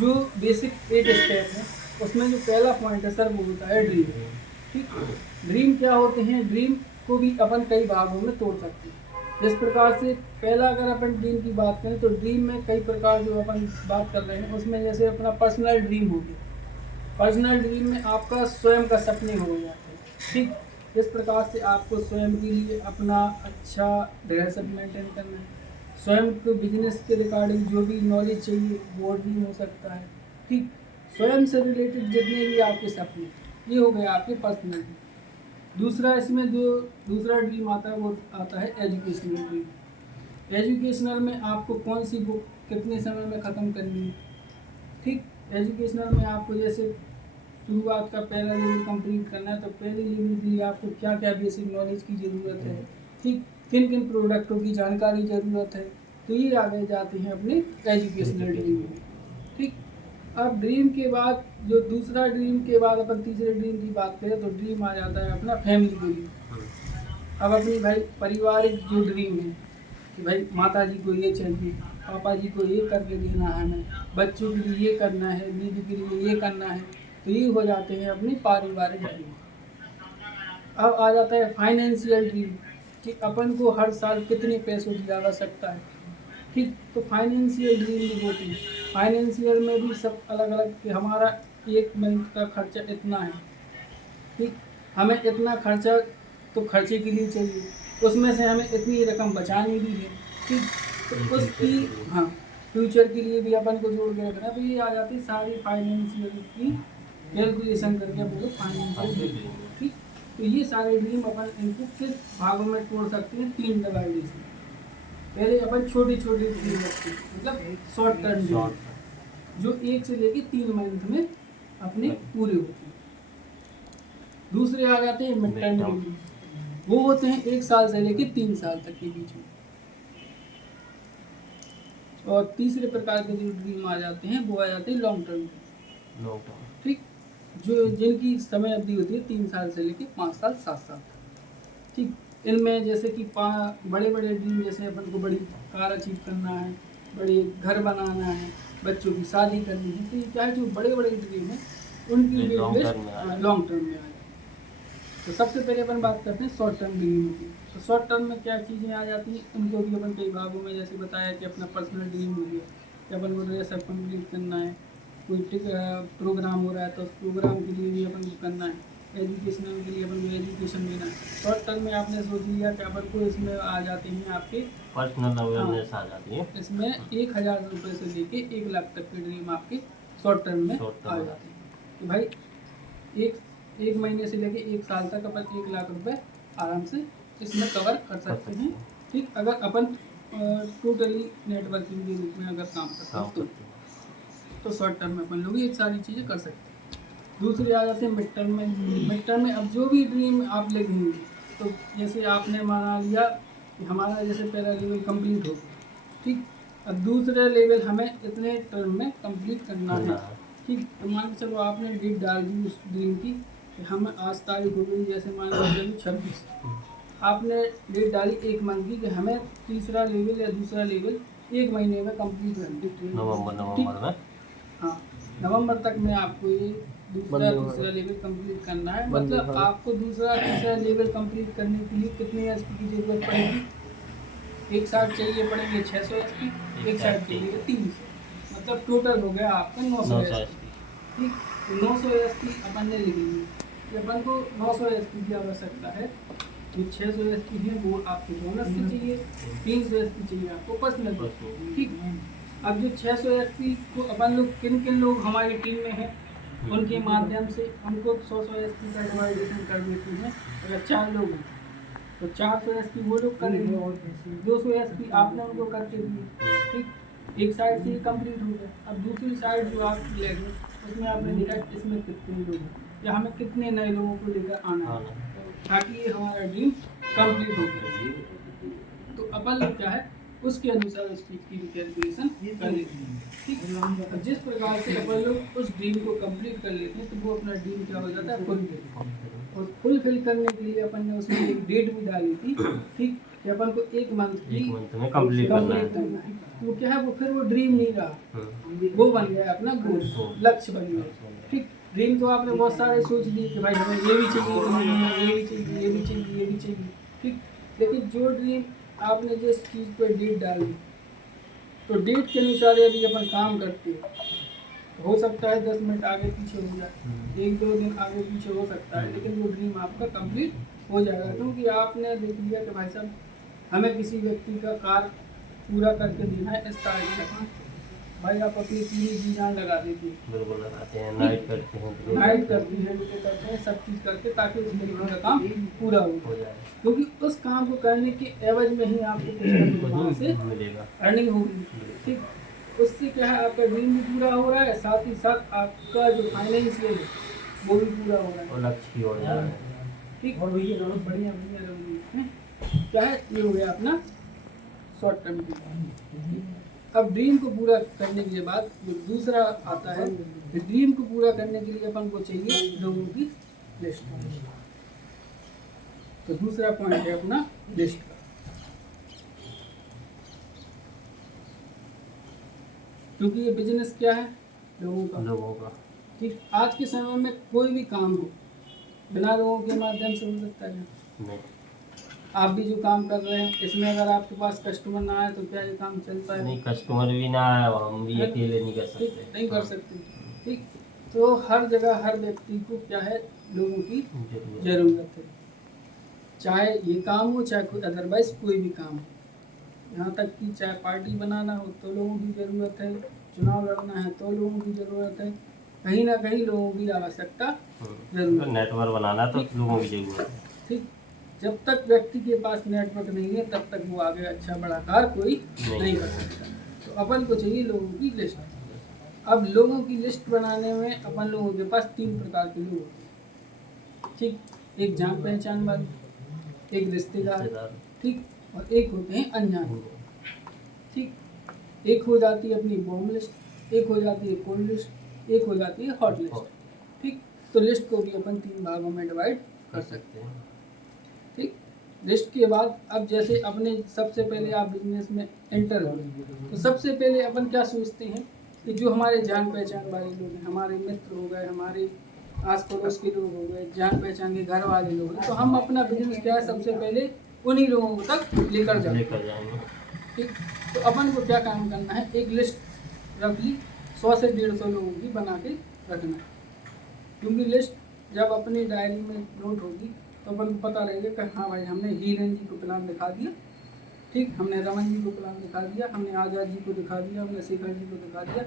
जो basic 8 step है उसमें जो पहला पॉइंट है सर वो होता है ड्रीम। ठीक, ड्रीम क्या होते हैं? ड्रीम को भी अपन कई भागों में तोड़ सकते हैं। जिस प्रकार से पहला अगर अपन ड्रीम की बात करें तो ड्रीम में कई प्रकार जो अपन बात कर रहे हैं उसमें जैसे अपना पर्सनल ड्रीम हो गया। पर्सनल ड्रीम में आपका स्वयं का सपने हो जाते हैं। ठीक, इस प्रकार से आपको स्वयं के लिए अपना अच्छा ड्रेसअप मेंटेन करना है, स्वयं को बिजनेस के रिगार्डिंग जो भी नॉलेज चाहिए वो ड्रीम हो सकता है। ठीक, स्वयं से रिलेटेड जितने भी आपके सपने, ये हो गए आपके पर्सनल ड्रीम। दूसरा इसमें जो दूसरा ड्रीम आता है वो आता है एजुकेशनल ड्रीम। एजुकेशनल में आपको कौन सी बुक कितने समय में ख़त्म करनी है। ठीक, एजुकेशनल में आपको जैसे शुरुआत का पहला लेवल कंप्लीट करना है तो पहले लेवल के लिए आपको क्या क्या बेसिक नॉलेज की ज़रूरत है। ठीक, किन किन प्रोडक्टों की जानकारी ज़रूरत है, तो ये आगे जाते हैं अपने एजुकेशनल ड्रीम में। ठीक, अब ड्रीम के बाद जो दूसरा ड्रीम के बाद अपन तीसरे ड्रीम की बात करें तो ड्रीम आ जाता है अपना फैमिली के लिए। अब अपनी भाई पारिवारिक जो ड्रीम है कि भाई माता जी को ये चाहिए, पापा जी को ये करके देना है, हमें बच्चों के लिए ये करना है, बीवी के लिए ये करना है, तो ये हो जाते हैं अपनी पारिवारिक ड्रीम। अब आ जाता है फाइनेंशियल ड्रीम कि अपन को हर साल कितने पैसों की आवश्यकता है। ठीक, तो फाइनेंशियल ड्रीम भी होती है। फाइनेंशियल में भी सब अलग अलग कि हमारा एक मंथ का खर्चा इतना है। ठीक, हमें इतना खर्चा तो खर्चे के लिए चाहिए, उसमें से हमें इतनी रकम बचानी भी है। ठीक, तो उसकी हाँ फ्यूचर के लिए भी अपन को जोड़ के रखना है। तो ये आ जाती है सारी फाइनेंशियल की कैलकुलेशन करके अपन लोग फाइनेंशियल ड्रीम। ठीक, तो ये सारे ड्रीम अपन इनको किस भागों में तोड़ सकते हैं? 3 डिवाइडेशन। पहले अपन छोटी छोटी ड्रीम रखते हैं, मतलब शॉर्ट टर्म ड्रीम जो 1 से लेके 3 मंथ में अपने पूरे होते हैं। दूसरे आ जाते हैं मिड टर्म ड्रीम, वो होते हैं 1 साल से लेके 3 साल तक के बीच में। और तीसरे प्रकार के जो ड्रीम आ जाते हैं वो आ जाते हैं लॉन्ग टर्म ड्रीम। ठीक, जो जिनकी समय अवधि होती है 3 साल से लेके 5 साल 7 साल तक। ठीक, इनमें जैसे कि बड़े बड़े ड्रीम जैसे अपन को बड़ी कार अचीव करना है, बड़े घर बनाना है, बच्चों की शादी करनी है, तो ये क्या है जो बड़े बड़े ड्रीम है उनकी लॉन्ग टर्म में आ जाए। तो सबसे पहले अपन बात करते हैं शॉर्ट टर्म ड्रीम की। तो शॉर्ट टर्म में क्या चीज़ें आ जाती हैं उनको भी अपन कई भागों में जैसे बताया कि अपना पर्सनल ड्रीम हो गया कि अपन को ड्रेस अप कंप्लीट करना है, कोई प्रोग्राम हो रहा है तो उस प्रोग्राम के लिए भी अपन को करना है, एजुकेशनल के लिए अपन को एजुकेशन लेना है। शॉर्ट टर्म में आपने सोच लिया कि अपन को इसमें आ जाते हैं आपके पर्सनल अवेयरनेस आ जाती है। इसमें 1000 रुपये से लेके 1 लाख तक के ड्रीम आपके शॉर्ट टर्म में आ जाते हैं। तो भाई एक महीने से लेके 1 साल तक अपन 1 लाख रुपए आराम से इसमें कवर कर सकते हैं। ठीक, अगर अपन टोटली नेटवर्किंग के रूप में अगर काम करते हैं तो शॉर्ट टर्म में अपन लोग ये सारी चीज़ें कर सकते हैं। दूसरे आ जाते हैं मिड टर्म में। मिड टर्म में अब जो भी ड्रीम आप लेंगे तो जैसे आपने माना लिया कि हमारा जैसे पहला लेवल कंप्लीट हो, ठीक, अब दूसरा लेवल हमें इतने टर्म में कंप्लीट करना है। ठीक, तो मान के चलो आपने डेट डाल दी उस ड्रीम की कि हमें आज तारीख हो गई जैसे मान लो चलो 26, आपने डेट डाली 1 मंथ की कि हमें तीसरा लेवल या दूसरा लेवल 1 महीने में कंप्लीट करना नवंबर में। हाँ, नवंबर तक में आपको ये दूसरा लेवल कंप्लीट करना है। मतलब आपको दूसरा तीसरा लेवल कंप्लीट करने के लिए कितने एचपी की जरूरत पड़ेगी? एक साइड चाहिए पड़ेंगे 600 एचपी, एक साइड चाहिए 300, मतलब टोटल हो गया आपका 900 एचपी। ठीक, 900 एचपी अपन ने लिख ली कि अपन को 900 एचपी की आवश्यकता है। जो 600 एचपी है वो आपको बोनस से चाहिए, 300 एचपी चाहिए आपको पर्सनल। ठीक, अब जो 600 एचपी को अपन लोग किन लोग हमारी टीम में हैं उनके माध्यम से उनको 100 एचपी का डिवाइडेशन कर देते हैं। अगर 4 लोग हैं तो 400 एचपी वो लोग करेंगे, 200 एचपी आपने उनको करके दिए। ठीक, एक साइड से कंप्लीट हो गया। अब दूसरी साइड जो आप लेंगे उसमें आपने देखा इसमें कितने लोग हैं या हमें कितने नए लोगों को लेकर आना है ताकि ये हमारा ड्रीम कंप्लीट हो सके। तो अपन लोग क्या है उसके अनुसार उस चीज़ की कैलकुलेशन कर लेते हैं। ठीक, जिस प्रकार से अपन लोग उस ड्रीम को कंप्लीट कर लेते हैं तो वो अपना ड्रीम क्या हो जाता है फुलफिल। और फुलफिल करने के लिए अपन ने उसमें एक डेट भी डाली थी। ठीक, कि अपन को एक मंथ एक मंथ में कंप्लीट करना है। करना है। तो क्या है वो फिर वो ड्रीम नहीं रहा, वो बन गया अपना गोल, लक्ष्य बन गया। ठीक, ड्रीम तो आपने बहुत सारे सोच लिए कि भाई हमें ये भी चाहिए, ये भी चाहिए, ये भी चाहिए, ये भी चाहिए। ठीक, लेकिन जो ड्रीम आपने जिस चीज़ पर डेट डाली, तो डेट के अनुसार यदि अपन काम करते हो सकता है 10 मिनट आगे पीछे हो जाए, 1-2 दिन आगे पीछे हो सकता है, लेकिन वो ड्रीम आपका कंप्लीट हो जाएगा। क्योंकि आपने देख लिया कि भाई साहब हमें किसी व्यक्ति का कार्य पूरा करके देना है इस तारीख तक, भाई आप अपनी पूरी जी जान लगा देती है, बिल्कुल लगाते हैं, नाइट करते हैं, नाइट करती है, डे करते हैं, सब चीज़ करके ताकि उस व्यक्ति का काम पूरा हो जाए, क्योंकि उस काम को करने के एवज में ही आपको कुछ ना कुछ वहाँ से मिलेगा, अर्निंग होगी। ठीक, उससे क्या है आपका ड्रीम भी पूरा हो रहा है, साथ ही साथ आपका जो फाइनेंशियल है वो भी पूरा हो रहा है। और लक्ष्य की ओर जा रहे हैं। ठीक, और भैया बहुत बढ़िया बढ़िया रवैया है। क्या है ये हो गया अपना शॉर्ट टर्म की। अब ड्रीम को पूरा करने के बाद जो दूसरा आता है, ड्रीम को पूरा करने के लिए अपन को चाहिए लोगों की लिस्ट। तो दूसरा पॉइंट है अपना लिस्ट का। क्योंकि ये बिजनेस क्या है लोगों का। ठीक, आज के समय में कोई भी काम हो बिना लोगों के माध्यम से हो सकता है नहीं, आप भी जो काम कर रहे हैं इसमें अगर आपके पास कस्टमर ना आए तो क्या ये काम चलता है? नहीं, कस्टमर भी ना आए और हम भी अकेले नहीं कर ठीक, सकते, नहीं कर सकते। ठीक, तो हर जगह हर व्यक्ति को क्या है लोगों की जरूरत है, चाहे ये काम हो चाहे कोई अदरवाइज कोई भी काम हो। यहाँ तक कि चाहे पार्टी बनाना हो तो लोगों की ज़रूरत है, चुनाव लड़ना है तो लोगों की ज़रूरत है, कहीं ना कहीं लोगों की आवश्यकता जरूर है। नेटवर्क बनाना तो लोगों की जरूरत है। ठीक, जब तक व्यक्ति के पास नेटवर्क नहीं है तब तक वो आगे अच्छा बड़ा कार्य कोई नहीं कर सकता। तो अपन को चाहिए लोगों की लिस्ट। अब लोगों की लिस्ट बनाने में अपन लोगों के पास 3 प्रकार के लोग होते हैं। ठीक, एक जान पहचान वाले, एक रिश्तेदार, ठीक, और एक होते हैं अनजान। ठीक, एक हो जाती है अपनी बॉम्ब लिस्ट, एक हो जाती है कोल्ड लिस्ट, एक हो जाती है हॉट लिस्ट। ठीक, तो लिस्ट को भी अपन 3 भागों में डिवाइड कर सकते हैं। ठीक, लिस्ट के बाद अब जैसे अपने सबसे पहले आप बिजनेस में एंटर हो तो सबसे पहले अपन क्या सोचते हैं कि जो हमारे जान पहचान वाले लोग हैं, हमारे मित्र हो गए, हमारे आस पड़ोस के लोग हो गए, जान पहचान के घर वाले लोग हैं, तो हम अपना बिजनेस क्या है सबसे पहले उन्हीं लोगों तक लेकर जाएंगे। ठीक, तो अपन को क्या काम करना है, एक लिस्ट रफली 100 से 150 लोगों की बना के रखना है। क्योंकि लिस्ट जब अपनी डायरी में नोट होगी तो अपन को पता लगेगा कि हाँ भाई हमने हीरन जी को प्लान दिखा दिया, ठीक, हमने रमन जी को प्लान दिखा दिया, हमने आज़ाद जी को दिखा दिया, हमने शेखर जी को दिखा दिया।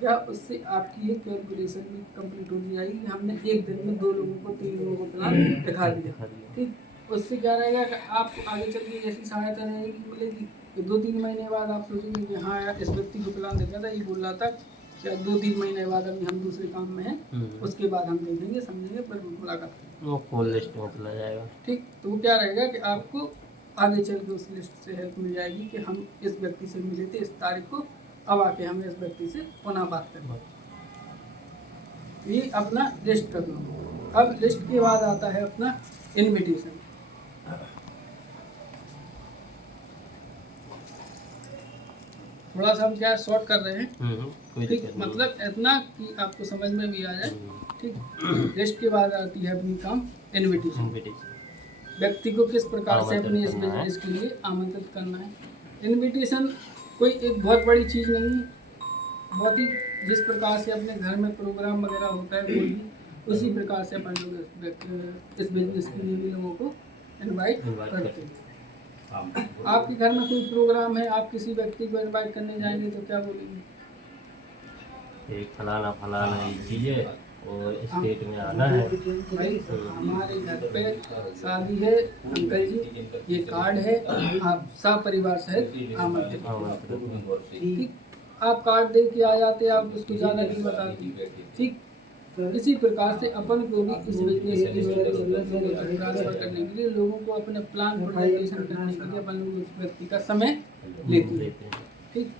क्या उससे आपकी एक कैलकुलेशन भी कंप्लीट हो जाएगी, हमने एक दिन में 2 लोगों को 3 लोगों को प्लान दिखा दिया। ठीक, उससे क्या रहेगा कि आपको आगे चल के जैसी सहायता रहेगी मिलेगी कि 2-3 महीने बाद आप सोचेंगे कि हाँ यार इस व्यक्ति को प्लान दिखा था, ये बोल रहा था क्या 2-3 महीने बाद अभी हम दूसरे काम में हैं, उसके बाद हम देखेंगे समझेंगे फिर मुलाकात करेंगे, वो कॉल लिस्ट में चला जाएगा। ठीक, तो वो क्या रहेगा कि आपको आगे चल के उस लिस्ट से हेल्प मिल जाएगी कि हम इस व्यक्ति से मिले थे इस तारीख को, अब आके हमें इस व्यक्ति से पुनः बात करनी। ये अपना लिस्ट कर लो। अब लिस्ट के बाद आता है अपना इनविटेशन। थोड़ा सा हम क्या शॉर्ट कर रहे हैं, ठीक, मतलब इतना कि आपको समझ में भी आ जाए। ठीक, लिस्ट के बाद आती है अपनी काम इनविटेशन। व्यक्ति को किस प्रकार से अपने इस बिजनेस के लिए आमंत्रित करना है। इनविटेशन कोई एक बहुत बड़ी चीज़ नहीं है, बहुत ही जिस प्रकार से अपने घर में प्रोग्राम वगैरह होता है कोई भी उसी प्रकार से अपन लोग इस बिजनेस के लिए भी लोगों को इनवाइट करते हैं। आपके घर में कोई प्रोग्राम है, आप किसी व्यक्ति को इनवाइट करने जाएंगे तो क्या बोलेंगे? एक फलाना ये चीज़ है और स्टेट में आना है भाई, हमारे घर पे शादी है अंकल जी, ये कार्ड है, आप सब परिवार सहित आमंत्रित। ठीक, आप कार्ड दे के आ जाते, आप उसको ज़्यादा नहीं बताते। ठीक, इसी प्रकार से अपन को भी इस बिजनेस की ट्रांसफर करने के लिए लोगों को अपने प्लान प्रेजेंटेशन करने के लिए अपन लोग उस व्यक्ति का समय लेते हैं। ठीक,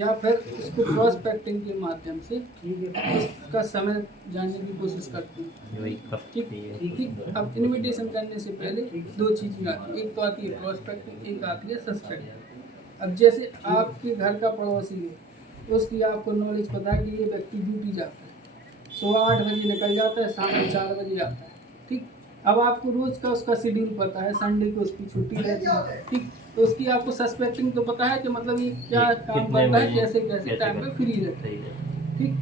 या फिर इसको प्रोस्पेक्टिंग के माध्यम से इसका समय जानने की कोशिश करते हैं। वही कब ठीक। अब इनविटेशन करने से पहले दो चीज़ें आती है, एक तो आती है प्रोस्पेक्टिंग, एक आती है सस्पेक्टिंग। अब जैसे आपके घर का पड़ोसी है, उसकी आपको नॉलेज पता है कि ये व्यक्ति ड्यूटी जाता है, सुबह 8 बजे निकल जाता है, शाम को 4 बजे आता है। ठीक। अब आपको रोज का उसका शेड्यूल पता है, संडे को उसकी छुट्टी रहती है। ठीक। तो उसकी आपको सस्पेक्टिंग तो पता है कि मतलब ये क्या काम करता है, कैसे कैसे टाइम पे फ्री रहता है। ठीक।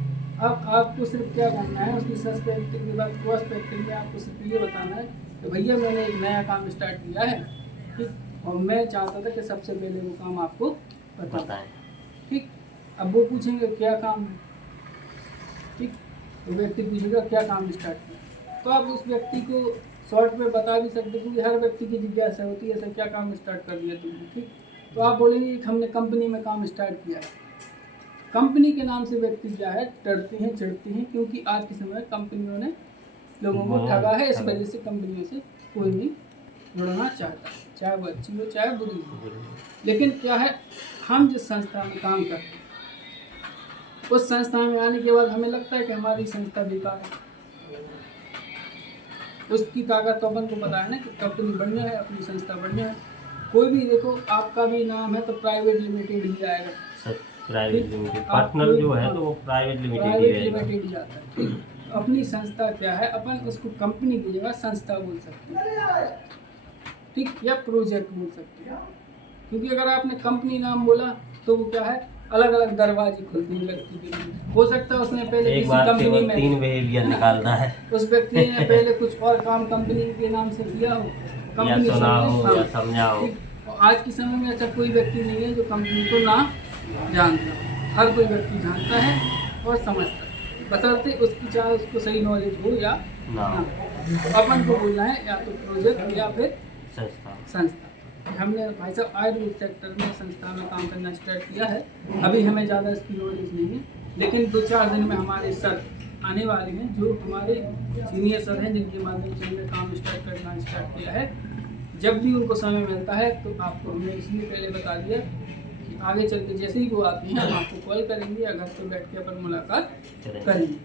अब आपको सिर्फ क्या करना है, उसकी सस्पेक्टिंग के बाद प्रोस्पेक्टिंग में आपको सिर्फ ये बताना है कि भैया मैंने एक नया काम स्टार्ट किया है। ठीक। और मैं चाहता था कि सबसे पहले वो काम आपको बताएं। ठीक। अब वो पूछेंगे क्या काम है। ठीक। तो व्यक्ति पूछेगा क्या काम स्टार्ट किया, तो आप उस व्यक्ति को शॉर्ट में बता भी सकते हैं, क्योंकि हर व्यक्ति की जिज्ञासा होती है ऐसा क्या काम स्टार्ट कर दिया तुमने। ठीक। तो आप बोलेंगे कि हमने कंपनी में काम स्टार्ट किया है। कंपनी के नाम से व्यक्ति क्या है, डरते हैं, चिढ़ते हैं, क्योंकि आज के समय में कंपनियों ने लोगों को ठगा है। इस वजह से कंपनियों से कोई नहीं जुड़ना चाहता, चाहे वो अच्छी हो चाहे बुरी हो। लेकिन क्या है, हम जिस संस्था में काम करते हैं उस संस्था में आने के बाद हमें लगता है कि हमारी संस्था बेकार है। उसकी ताकत तो अपन को पता है ना कि कंपनी बढ़िया है, अपनी संस्था बढ़िया है। कोई भी देखो, आपका भी नाम है तो प्राइवेट लिमिटेड ही आएगा। प्राइवेट लिमिटेड, पर्सनल जो है तो वो प्राइवेट लिमिटेड ही आता है। ठीक। अपनी संस्था क्या है, अपन उसको कंपनी की जगह संस्था बोल सकते हैं। ठीक। या प्रोजेक्ट बोल सकते हैं, क्योंकि अगर आपने कंपनी नाम बोला तो वो क्या है, अलग अलग दरवाजे खुलते हैं व्यक्ति के लिए। हो सकता है उसने पहले एक किसी बार कंपनी में 3 बिहेवियर निकालता है, उस व्यक्ति ने पहले कुछ और काम कंपनी के नाम से किया हो, या सुना हो या समझा हो। और आज के समय में ऐसा कोई व्यक्ति नहीं है जो कंपनी को ना जानता हो। हर कोई व्यक्ति जानता है और समझता है, बशर्ते उसकी चाहे उसको सही नॉलेज हो या ना। तो अपन को बोलना है या तो प्रोजेक्ट या फिर संस्था। हमने भाई साहब आयुर्वेद सेक्टर में संस्था में काम करना स्टार्ट किया है। अभी हमें ज़्यादा इसकी नॉलेज नहीं है, लेकिन 2-4 दिन में हमारे सर आने वाले हैं, जो हमारे सीनियर सर हैं, जिनके माध्यम से हमने काम स्टार्ट किया है। जब भी उनको समय मिलता है तो आपको हमने इसलिए पहले बता दिया कि आगे चल के जैसे ही वो आते हैं हम आपको कॉल करेंगे, या घर पर बैठ के अपन मुलाकात करेंगे,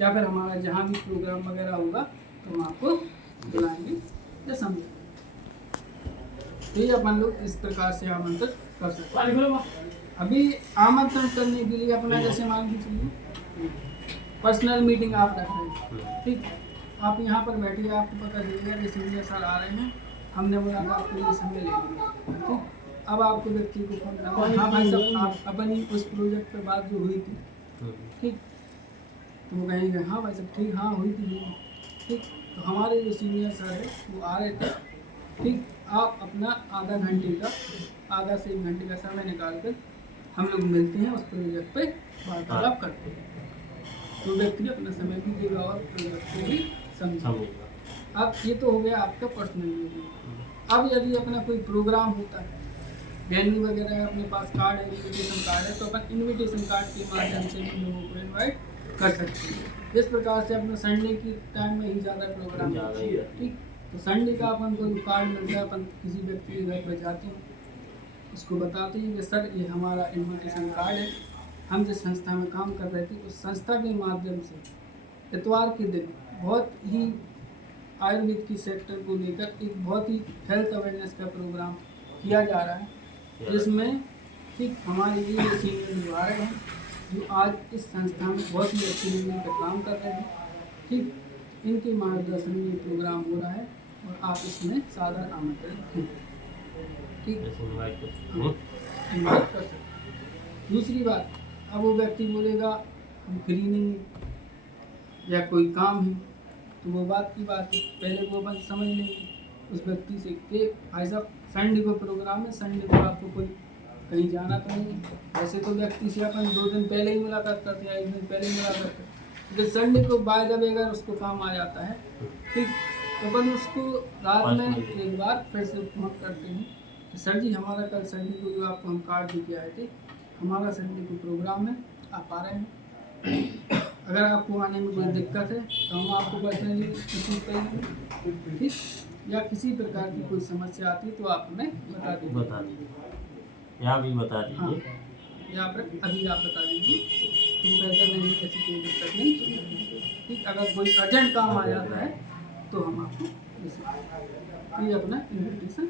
या फिर हमारा जहाँ भी प्रोग्राम वगैरह होगा तो हम आपको बुलाएंगे या समझेंगे। ये अपन लोग इस प्रकार से आमंत्रित कर सकते हैं। अभी आमंत्रण करने के लिए अपना जैसे मान के चलिए पर्सनल मीटिंग आप रख रहे हैं। ठीक। आप यहाँ पर बैठिए, आपको पता चलेगा कि सीनियर सर आ रहे हैं, हमने बोला आपको ये समय ले लिया। ठीक। अब आपको व्यक्ति को फोन करना, हाँ भाई साहब आप अपनी उस प्रोजेक्ट पे बात जो हुई थी, ठीक, तो वो कहेंगे हाँ भाई साहब ठीक, हाँ हुई थी। ठीक। तो हमारे जो सीनियर सर है वो आ रहे थे। ठीक। आप अपना आधा से 1 घंटे का समय निकाल कर हम लोग मिलते हैं, उस प्रोजेक्ट पे वार्तालाप करते हैं। तो व्यक्ति अपना समय भी देगा और प्रोजेक्ट को भी समझेगा। अब ये तो हो गया आपका पर्सनल मीटिंग। अब यदि अपना कोई प्रोग्राम होता है, वेन्यू वगैरह अपने पास कार्ड है, इन्विटेशन कार्ड है, तो अपन इन्विटेशन कार्ड के माध्यम से भी लोगों को इन्वाइट कर सकते हैं। जिस प्रकार से अपना संडे की टाइम में ही ज़्यादा प्रोग्राम होता है। ठीक। तो संडे का अपन को कार्ड मिलता है, अपन किसी व्यक्ति के घर पर जाते हैं, उसको बताते हैं कि सर ये हमारा इन्विटेशन कार्ड है, हम जिस संस्था में काम कर रहे थे उस संस्था के माध्यम से इतवार के दिन बहुत ही आयुर्वेद की सेक्टर को लेकर एक बहुत ही हेल्थ अवेयरनेस का प्रोग्राम किया जा रहा है, जिसमें ठीक हमारे ये सीनियर निवारक हैं जो आज इस संस्था में बहुत ही अच्छे लेवल पर काम कर रहे हैं। ठीक। इनके मार्गदर्शन में ये प्रोग्राम हो रहा है और आप इसमें सादर आमंत्रित हैं। ठीक। इन्वाइट कर सकते। दूसरी बात, अब वो व्यक्ति बोलेगा हम फ्री नहीं है या कोई काम है, तो वो बात की बात है, पहले वो अपन समझ लेंगे उस व्यक्ति से कि भाई साहब संडे को प्रोग्राम है, संडे को आपको कोई कहीं जाना तो नहीं है। वैसे तो व्यक्ति से अपन 2 दिन पहले ही मुलाकात करते हैं, 1 दिन पहले ही मुलाकात करते हैं, तो संडे को बाय द वे अगर उसको काम आ जाता है, ठीक, तो अपन उसको रात में एक बार फिर से फोन करते हैं कि सर जी हमारा कल संडे को जो आपको हम कार्ड दे के आए थे, हमारा संडे को प्रोग्राम है, आप आ रहे हैं। अगर आपको आने में कोई दिक्कत है तो हम आपको पर्सनली रिसीव करेंगे। ठीक। या किसी प्रकार की कोई समस्या आती है तो आप हमें बता दीजिए। यहाँ भी बता दीजिए। हाँ। या फिर अभी आप बता दीजिए तो वो कहता है नहीं ऐसी कोई दिक्कत नहीं। ठीक, अगर कोई अर्जेंट काम आ जाता है तो हम आपको दे सकते हैं। तो ये अपना इन्विटेशन